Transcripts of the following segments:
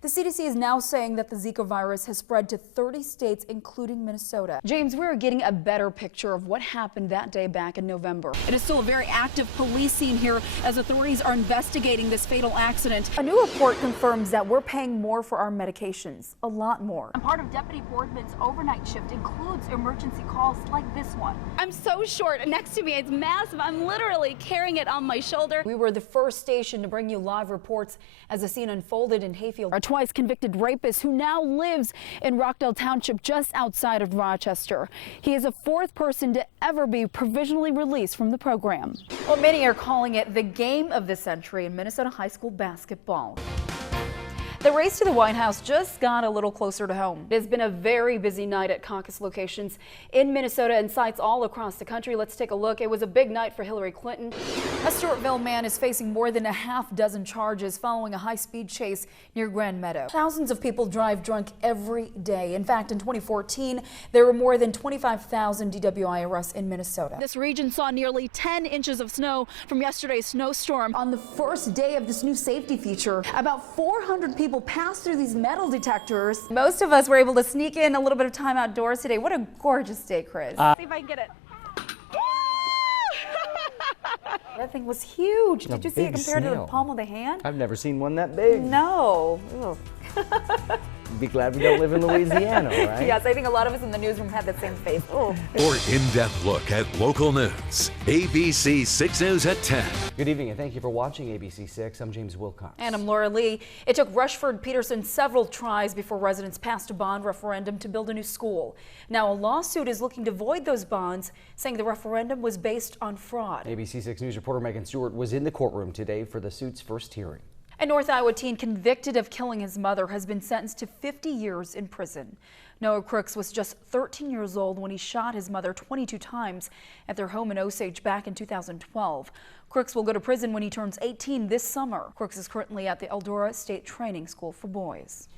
The CDC is now saying that the Zika virus has spread to 30 states, including Minnesota. James, we're getting a better picture of what happened that day back in November. It is still a very active police scene here as authorities are investigating this fatal accident. A new report confirms that we're paying more for our medications, a lot more. And part of Deputy Boardman's overnight shift includes emergency calls like this one. I'm so short. Next to me, it's massive. I'm literally carrying it on my shoulder. We were the first station to bring you live reports as the scene unfolded in Hayfield. A twice convicted rapist who now lives in Rockdale Township just outside of Rochester. He is the fourth person to ever be provisionally released from the program. Well, many are calling it the game of the century in Minnesota high school basketball. The race to the White House just got a little closer to home. It has been a very busy night at caucus locations in Minnesota and sites all across the country. Let's take a look. It was a big night for Hillary Clinton. A Stewartville man is facing more than a half dozen charges following a high-speed chase near Grand Meadow. Thousands of people drive drunk every day. In fact, in 2014, there were more than 25,000 DWI arrests in Minnesota. This region saw nearly 10 inches of snow from yesterday's snowstorm. On the first day of this new safety feature, about 400 people passed through these metal detectors. Most of us were able to sneak in a little bit of time outdoors today. What a gorgeous day, Chris. See if I can get it. That thing was huge. Did you see it compared to the palm of the hand? I've never seen one that big. No. Be glad we don't live in Louisiana, right? Yes, I think a lot of us in the newsroom had that same face. Oh. For in-depth look at local news, ABC 6 News at 10. Good evening and thank you for watching ABC 6. I'm James Wilcox. And I'm Laura Lee. It took Rushford Peterson several tries before residents passed a bond referendum to build a new school. Now a lawsuit is looking to void those bonds, saying the referendum was based on fraud. ABC 6 News reporter Megan Stewart was in the courtroom today for the suit's first hearing. A North Iowa teen convicted of killing his mother has been sentenced to 50 years in prison. Noah Crooks was just 13 years old when he shot his mother 22 times at their home in Osage back in 2012. Crooks will go to prison when he turns 18 this summer. Crooks is currently at the Eldora State Training School for Boys.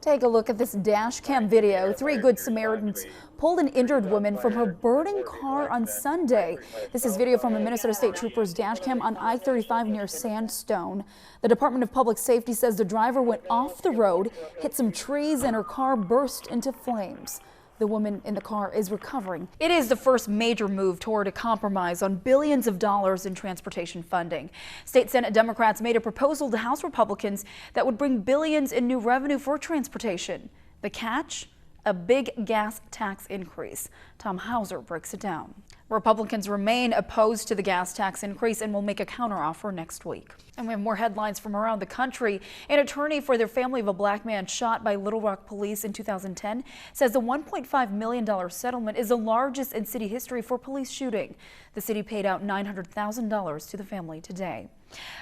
Take a look at this dash cam video. 3 Good Samaritans pulled an injured woman from her burning car on Sunday. This is video from a Minnesota State Trooper's dash cam on I-35 near Sandstone. The Department of Public Safety says the driver went off the road, hit some trees, and her car burst into flames. The woman in the car is recovering. It is the first major move toward a compromise on billions of dollars in transportation funding. State Senate Democrats made a proposal to House Republicans that would bring billions in new revenue for transportation. The catch? A big gas tax increase. Tom Hauser breaks it down. Republicans remain opposed to the gas tax increase and will make a counteroffer next week. And we have more headlines from around the country. An attorney for the family of a black man shot by Little Rock police in 2010 says the $1.5 million settlement is the largest in city history for police shooting. The city paid out $900,000 to the family today.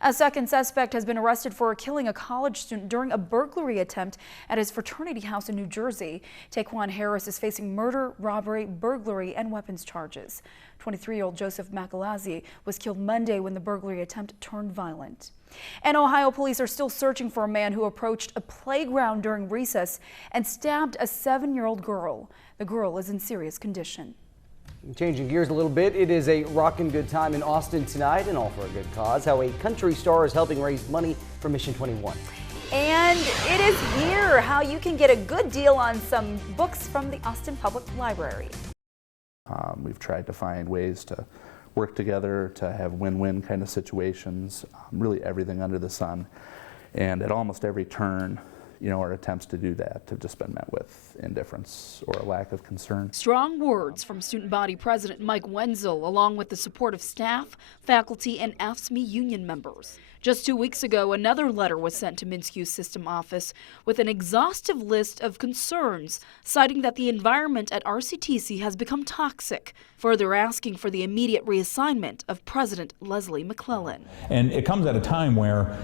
A second suspect has been arrested for killing a college student during a burglary attempt at his fraternity house in New Jersey. Taquan Harris is facing murder, robbery, burglary, and weapons charges. 23-year-old Joseph Macalazzi was killed Monday when the burglary attempt turned violent. And Ohio police are still searching for a man who approached a playground during recess and stabbed a 7-year-old girl. The girl is in serious condition. Changing gears a little bit, it is a rockin' good time in Austin tonight and all for a good cause. How a country star is helping raise money for Mission 21. And it is here how you can get a good deal on some books from the Austin Public Library. We've tried to find ways to work together, to have win-win kind of situations, really everything under the sun. And at almost every turn, our attempts to do that have just been met with indifference or a lack of concern. Strong words from Student Body President Mike Wenzel, along with the support of staff, faculty, and AFSCME union members. Just 2 weeks ago, another letter was sent to Minskew's system office with an exhaustive list of concerns, citing that the environment at RCTC has become toxic, further asking for the immediate reassignment of President Leslie McClellan. And it comes at a time where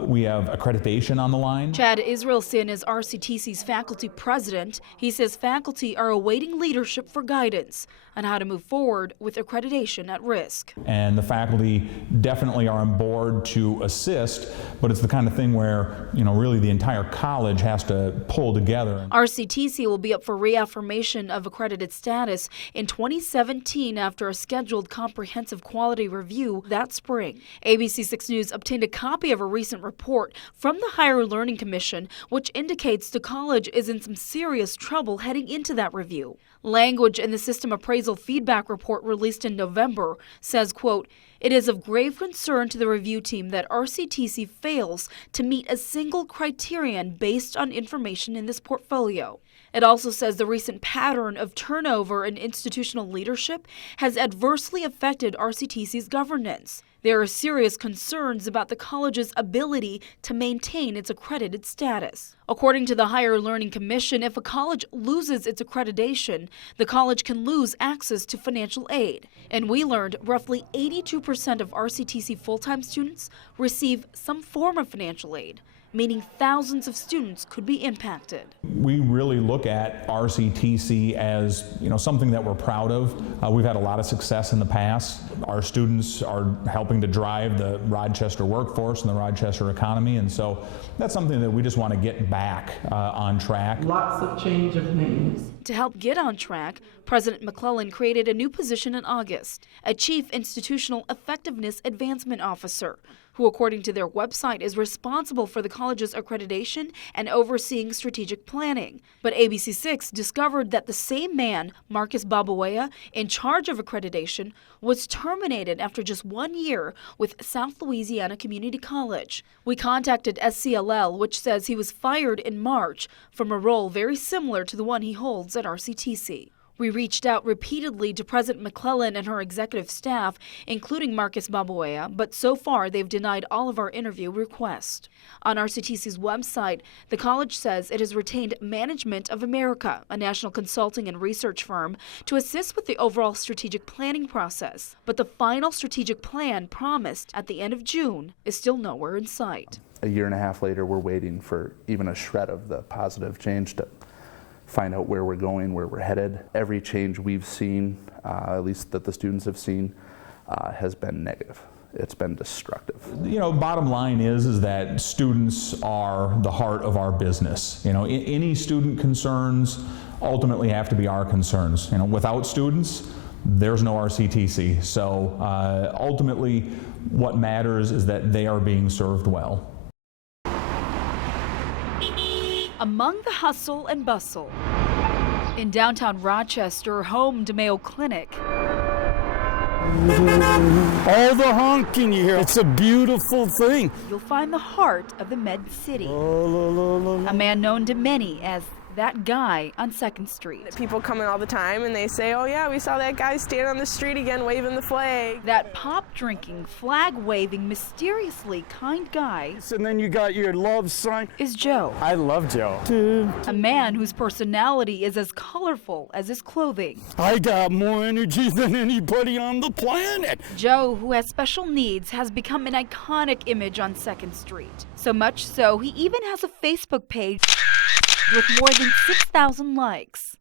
we have accreditation on the line. Chad Israel Nielsen is RCTC's faculty president. He says faculty are awaiting leadership for guidance on how to move forward with accreditation at risk. And the faculty definitely are on board to assist, but it's the kind of thing where, really the entire college has to pull together. RCTC will be up for reaffirmation of accredited status in 2017 after a scheduled comprehensive quality review that spring. ABC 6 News obtained a copy of a recent report from the Higher Learning Commission, which indicates the college is in some serious trouble heading into that review. Language in the System Appraisal Feedback Report released in November says, quote, "It is of grave concern to the review team that RCTC fails to meet a single criterion based on information in this portfolio." It also says the recent pattern of turnover in institutional leadership has adversely affected RCTC's governance. There are serious concerns about the college's ability to maintain its accredited status. According to the Higher Learning Commission, if a college loses its accreditation, the college can lose access to financial aid. And we learned roughly 82% of RCTC full-time students receive some form of financial aid, meaning thousands of students could be impacted. We really look at RCTC as something that we're proud of. We've had a lot of success in the past. Our students are helping to drive the Rochester workforce and the Rochester economy, and so that's something that we just want to get back on track. Lots of change of names. To help get on track, President McClellan created a new position in August, a Chief Institutional Effectiveness Advancement Officer, who, according to their website, is responsible for the college's accreditation and overseeing strategic planning. But ABC 6 discovered that the same man, Marcus Babuea, in charge of accreditation, was terminated after just 1 year with South Louisiana Community College. We contacted SCLL, which says he was fired in March from a role very similar to the one he holds at RCTC. We reached out repeatedly to President McClellan and her executive staff, including Marcus Babuea, but so far they've denied all of our interview requests. On RCTC's website, the college says it has retained Management of America, a national consulting and research firm, to assist with the overall strategic planning process. But the final strategic plan promised at the end of June is still nowhere in sight. A year and a half later, we're waiting for even a shred of the positive change to find out where we're going, where we're headed. Every change we've seen, at least that the students have seen, has been negative. It's been destructive. Bottom line is that students are the heart of our business. Any student concerns ultimately have to be our concerns. Without students, there's no RCTC. So ultimately, what matters is that they are being served well. Among the hustle and bustle, in downtown Rochester, home to Mayo Clinic. All the honking you hear, it's a beautiful thing. You'll find the heart of the Med City. A man known to many as that guy on 2nd Street. People come in all the time and they say, "Oh yeah, we saw that guy standing on the street again waving the flag." That pop-drinking, flag-waving, mysteriously kind guy. And then you got your love sign. Is Joe. I love Joe. A man whose personality is as colorful as his clothing. I got more energy than anybody on the planet. Joe, who has special needs, has become an iconic image on 2nd Street. So much so, he even has a Facebook page with more than 6,000 likes.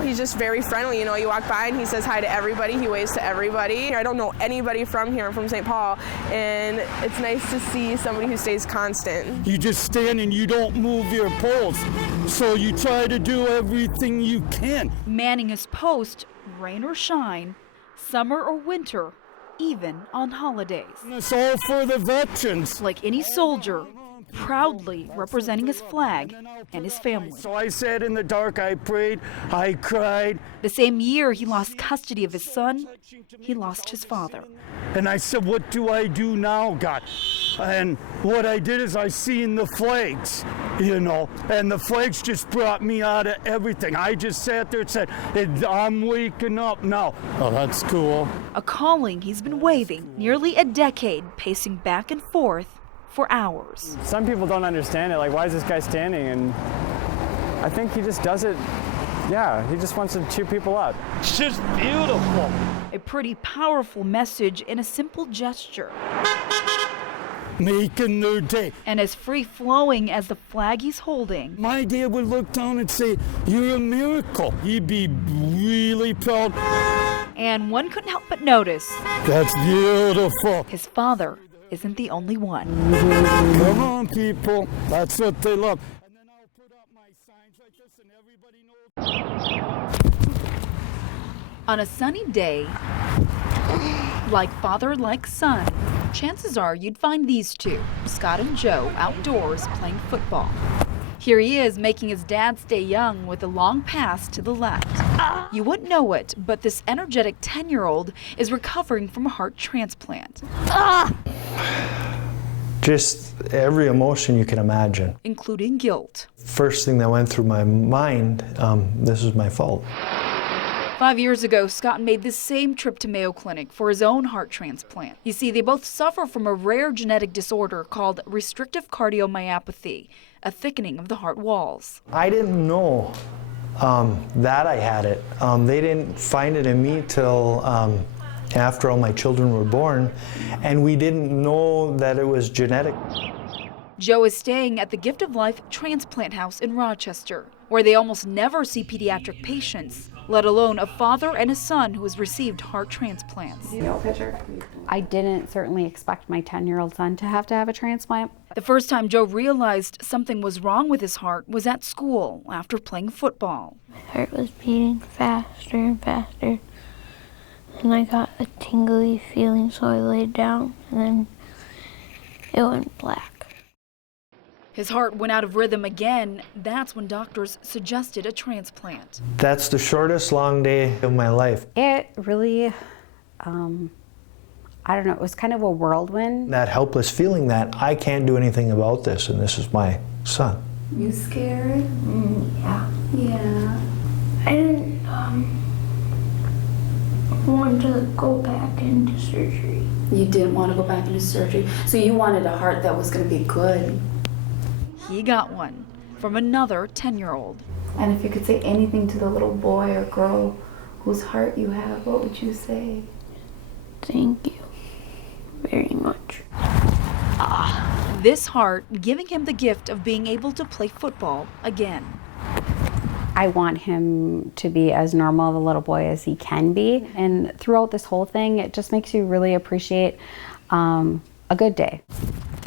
He's just very friendly, you walk by and he says hi to everybody, he waves to everybody. I don't know anybody from here, I'm from St. Paul, and it's nice to see somebody who stays constant. You just stand and you don't move your post, so you try to do everything you can. Manning his post, rain or shine, summer or winter, even on holidays. It's all for the veterans. Like any soldier, proudly representing his flag and his family. So I sat in the dark, I prayed, I cried. The same year he lost custody of his son, he lost his father. And I said, what do I do now, God? And what I did is I seen the flags, and the flags just brought me out of everything. I just sat there and said, I'm waking up now. Oh, that's cool. A calling he's been waving nearly a decade, pacing back and forth for hours. Some people don't understand it, like, why is this guy standing? And I think he just does it, he just wants to cheer people up. It's just beautiful. A pretty powerful message in a simple gesture. making their day. And as free-flowing as the flag he's holding. My dad would look down and say, "You're a miracle." He'd be really proud. And one couldn't help but notice. That's beautiful. His father isn't the only one. Come on, people. That's what they love. And then I'll put up my signs like this and everybody knows. On a sunny day, like father, like son, chances are you'd find these two, Scott and Joe, outdoors playing football. Here he is making his dad stay young with a long pass to the left. You wouldn't know it, but this energetic 10-year-old is recovering from a heart transplant. Just every emotion you can imagine. Including guilt. First thing that went through my mind, this is my fault. 5 years ago, Scott made the same trip to Mayo Clinic for his own heart transplant. You see, they both suffer from a rare genetic disorder called restrictive cardiomyopathy, a thickening of the heart walls. I didn't know that I had it. They didn't find it in me till after all my children were born, and we didn't know that it was genetic. Joe is staying at the Gift of Life Transplant House in Rochester, where they almost never see pediatric patients, let alone a father and a son who has received heart transplants. I didn't certainly expect my 10-year-old son to have a transplant. The first time Joe realized something was wrong with his heart was at school after playing football. My heart was beating faster and faster, and I got a tingly feeling, so I laid down, and then it went black. His heart went out of rhythm again. That's when doctors suggested a transplant. That's the shortest long day of my life. It really, I don't know, it was kind of a whirlwind. That helpless feeling that I can't do anything about this, and this is my son. You scared? Yeah. I didn't want to go back into surgery. You didn't want to go back into surgery, so you wanted a heart that was going to be good. He got one from another 10-year-old. And if you could say anything to the little boy or girl whose heart you have, what would you say? Thank you very much. This heart giving him the gift of being able to play football again. I want him to be as normal of a little boy as he can be. And throughout this whole thing, it just makes you really appreciate a good day.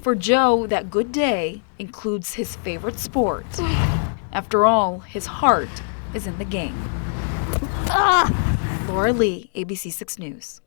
For Joe, that good day includes his favorite sport. After all, his heart is in the game. Laura Lee, ABC 6 News.